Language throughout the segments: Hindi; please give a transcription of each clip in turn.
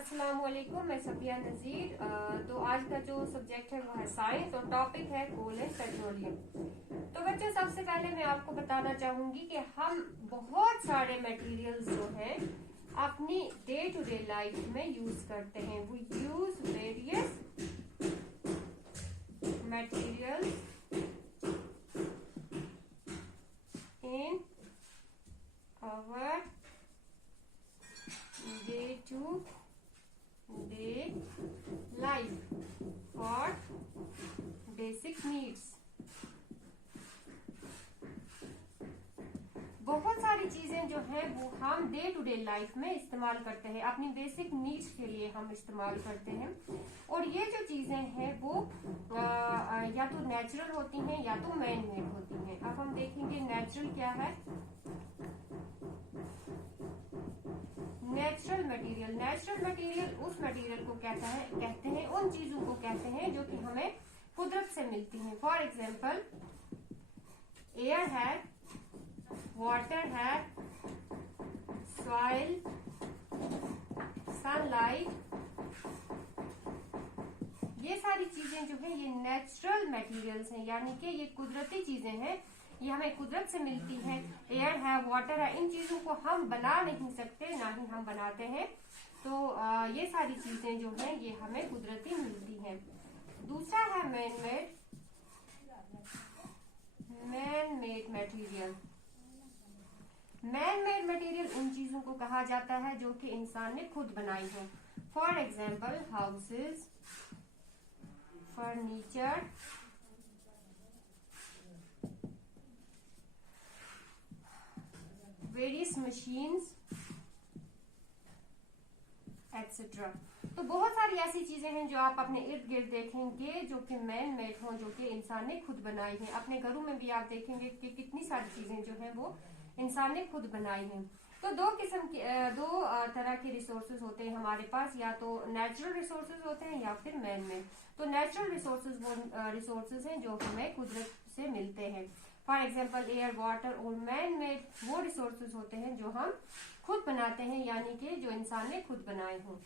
अस्सलामुअलैकुम, मैं सफिया नजीर। तो आज का जो सब्जेक्ट है वो है साइंस और टॉपिक है कोल एंड पेट्रोलियम। तो बच्चों, सबसे पहले मैं आपको बताना चाहूंगी कि हम बहुत सारे मटेरियल्स जो हैं अपनी डे टू डे लाइफ में यूज करते हैं। We use various materials in our day to day life for basic needs। बहुत सारी चीजें जो है वो हम डे टू डे लाइफ में इस्तेमाल करते हैं, अपनी बेसिक नीड्स के लिए हम इस्तेमाल करते हैं। और ये जो चीजें हैं वो या तो नेचुरल होती हैं या तो मैन मेड होती हैं। अब हम देखेंगे नेचुरल क्या है। नेचुरल मटेरियल उस मटेरियल को कहते हैं उन चीजों को कहते हैं जो कि हमें कुदरत से मिलती हैं। फॉर एग्जाम्पल एयर है, वाटर है, सॉइल, सनलाइट, ये सारी चीजें जो है ये नेचुरल मटेरियल्स हैं, यानी कि ये कुदरती चीजें हैं, ये हमें कुदरत से मिलती है। एयर है, वाटर है, इन चीजों को हम बना नहीं सकते, ना ही हम बनाते हैं। तो ये सारी चीजें जो हैं ये हमें कुदरती मिलती हैं। दूसरा है man made material. Man made material उन चीजों को कहा जाता है जो कि इंसान ने खुद बनाई हो। For example houses, furniture, various machines etcetera. तो बहुत सारी ऐसी चीजें हैं जो आप अपने इर्द गिर्द देखेंगे जो कि मैन मेड हो, जो कि इंसान ने खुद बनाई है। अपने घरों में भी आप देखेंगे कि कितनी सारी चीजें जो हैं वो इंसान ने खुद बनाई हैं। तो दो तरह के रिसोर्सेज होते हैं हमारे पास, या तो नेचुरल रिसोर्सेज होते हैं या फिर मैन मेड। तो नेचुरल रिसोर्सेज वो रिसोर्सेज हैं जो हमें कुदरत से मिलते हैं। For example air, water. और मैन मेड वो रिसोर्सेज होते हैं जो हम खुद बनाते हैं, यानी कि जो इंसान ने खुद बनाए हों।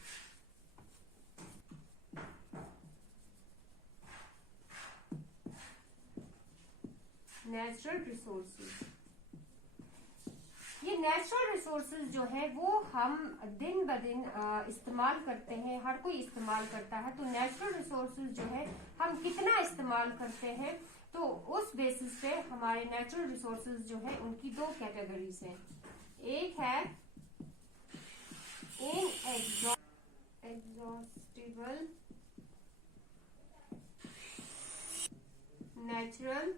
नेचुरल रिसोर्सेज, ये नेचुरल रिसोर्सेज जो है वो हम दिन ब दिन इस्तेमाल करते हैं, हर कोई इस्तेमाल करता है। तो नेचुरल रिसोर्सेज जो है हम कितना इस्तेमाल करते हैं, तो उस बेसिस पे हमारे नेचुरल रिसोर्सेज जो है उनकी दो कैटेगरीज हैं। एक है inexhaustible natural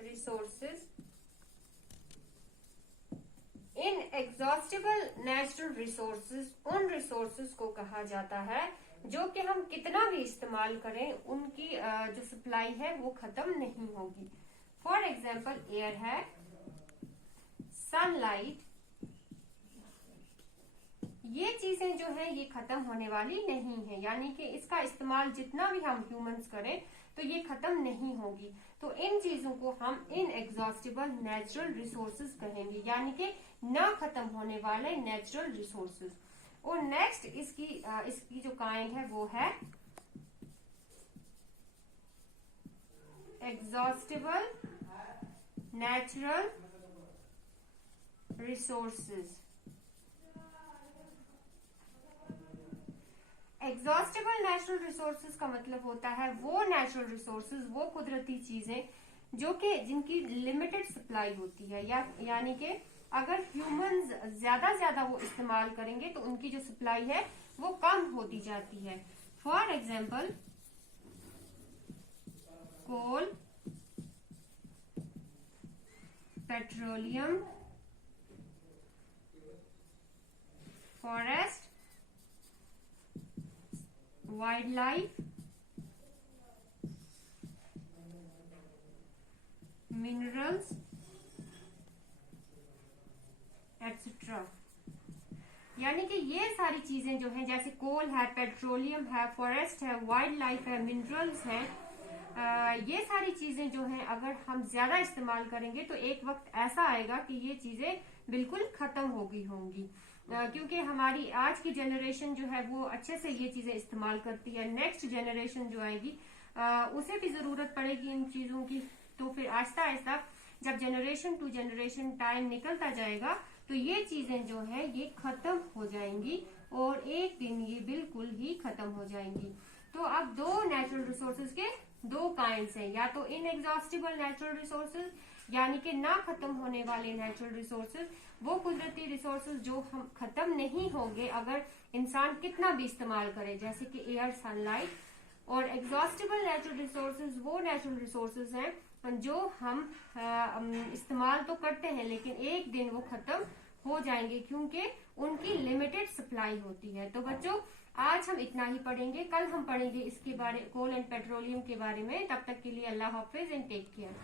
resources. Inexhaustible natural resources उन रिसोर्सेज को कहा जाता है जो कि हम कितना भी इस्तेमाल करें उनकी जो सप्लाई है वो खत्म नहीं होगी। फॉर एग्जाम्पल एयर है, सनलाइट, ये चीजें जो है ये खत्म होने वाली नहीं है, यानी कि इसका इस्तेमाल जितना भी हम ह्यूमंस करें तो ये खत्म नहीं होगी। तो इन चीजों को हम इनएग्जॉस्टिबल नेचुरल रिसोर्सेज कहेंगे, यानी कि ना खत्म होने वाले नेचुरल रिसोर्सेज। और नेक्स्ट इसकी जो काइंड है वो है exhaustible natural resources. Exhaustible natural resources का मतलब होता है वो नेचुरल रिसोर्सेज, वो कुदरती चीजें जो कि जिनकी लिमिटेड सप्लाई होती है, यानी कि अगर ह्यूमंस ज्यादा वो इस्तेमाल करेंगे तो उनकी जो सप्लाई है वो कम होती जाती है। For example coal, petroleum, forest, wildlife, minerals etcetera. यानी कि ये सारी चीजें जो हैं, जैसे कोल है, पेट्रोलियम है, फॉरेस्ट है, वाइल्ड लाइफ है, मिनरल्स है, ये सारी चीजें जो हैं अगर हम ज्यादा इस्तेमाल करेंगे तो एक वक्त ऐसा आएगा कि ये चीजें बिल्कुल खत्म होंगी क्योंकि हमारी आज की जनरेशन जो है वो अच्छे से ये चीजें इस्तेमाल करती है। नेक्स्ट जनरेशन जो आएगी उसे भी जरूरत पड़ेगी इन चीजों की। तो फिर आहिस्ता आहिस्ता जब जनरेशन टू जनरेशन टाइम निकलता जाएगा तो ये चीजें जो है ये खत्म हो जाएंगी और एक दिन ये बिल्कुल ही खत्म हो जाएंगी। तो अब दो नेचुरल रिसोर्सेज के दो काइंड्स हैं, या तो इनएग्जॉस्टिबल नेचुरल रिसोर्सेज यानी कि ना खत्म होने वाले नेचुरल रिसोर्सेज, वो कुदरती रिसोर्सेज जो हम खत्म नहीं होंगे अगर इंसान कितना भी इस्तेमाल करे, जैसे कि एयर, सनलाइट। और एग्जॉस्टिबल नेचुरल रिसोर्सेज वो नेचुरल रिसोर्सेज हैं जो हम इस्तेमाल तो करते हैं लेकिन एक दिन वो खत्म हो जाएंगे क्योंकि उनकी लिमिटेड सप्लाई होती है। तो बच्चों आज हम इतना ही पढ़ेंगे, कल हम पढ़ेंगे इसके बारे कोल एंड पेट्रोलियम के बारे में। तब तक के लिए अल्लाह हाफिज एंड टेक केयर।